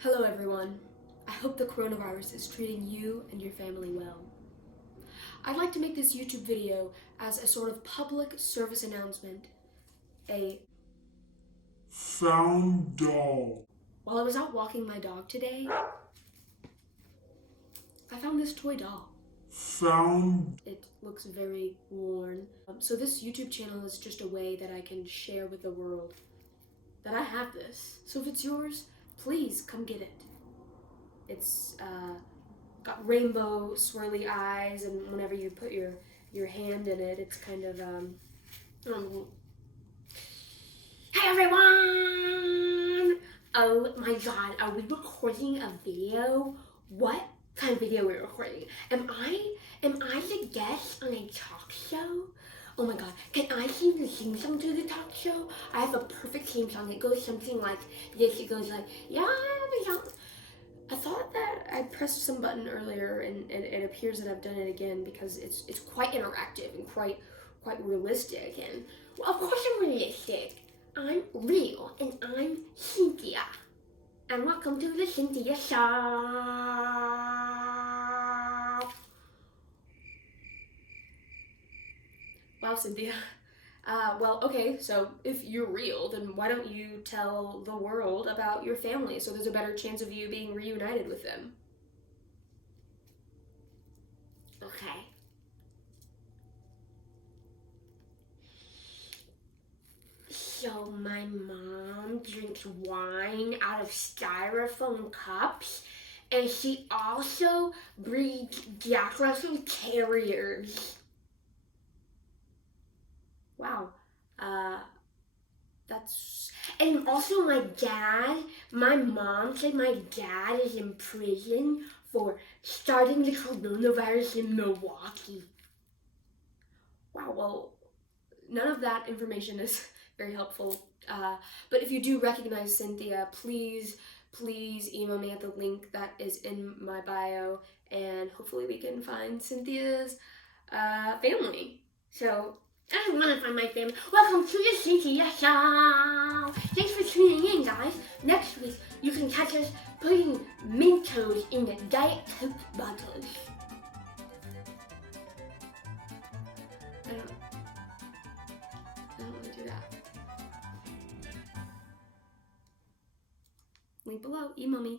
Hello everyone. I hope the coronavirus is treating you and your family well. I'd like to make this YouTube video as a sort of public service announcement. A found doll. While I was out walking my dog today, I found this toy doll. Found. It looks very worn. So this YouTube channel is just a way that I can share with the world that I have this. So if it's yours, please come get it. It's got rainbow swirly eyes, and whenever you put your hand in it, it's kind of Hey everyone! Oh my god, are we recording a video? What kind of video are we recording? Am I the guest on a talk show? Oh my god, can I sing the theme song to the talk show? I have a perfect theme song. It goes something like this. It goes like, yeah. I thought that I pressed some button earlier and it appears that I've done it again because it's quite interactive and quite realistic, and well, of course I'm realistic. I'm real and I'm Cynthia. And welcome to the Cynthia Show. Wow, Cynthia. Well, okay, so if you're real, then why don't you tell the world about your family so there's a better chance of you being reunited with them? Okay. So my mom drinks wine out of styrofoam cups, and she also breeds Jack Russell Terriers. Wow. Uh, that's... And also my mom said my dad is in prison for starting the coronavirus in Milwaukee. Wow, well, none of that information is very helpful. But if you do recognize Cynthia, please email me at the link that is in my bio, and hopefully we can find Cynthia's family. So, I want to find my family. Welcome to the Cynthia Show! Thanks for tuning in, guys. Next week, you can catch us putting Mentos in the Diet Coke bottles. I don't want to do that. Link below. Email me.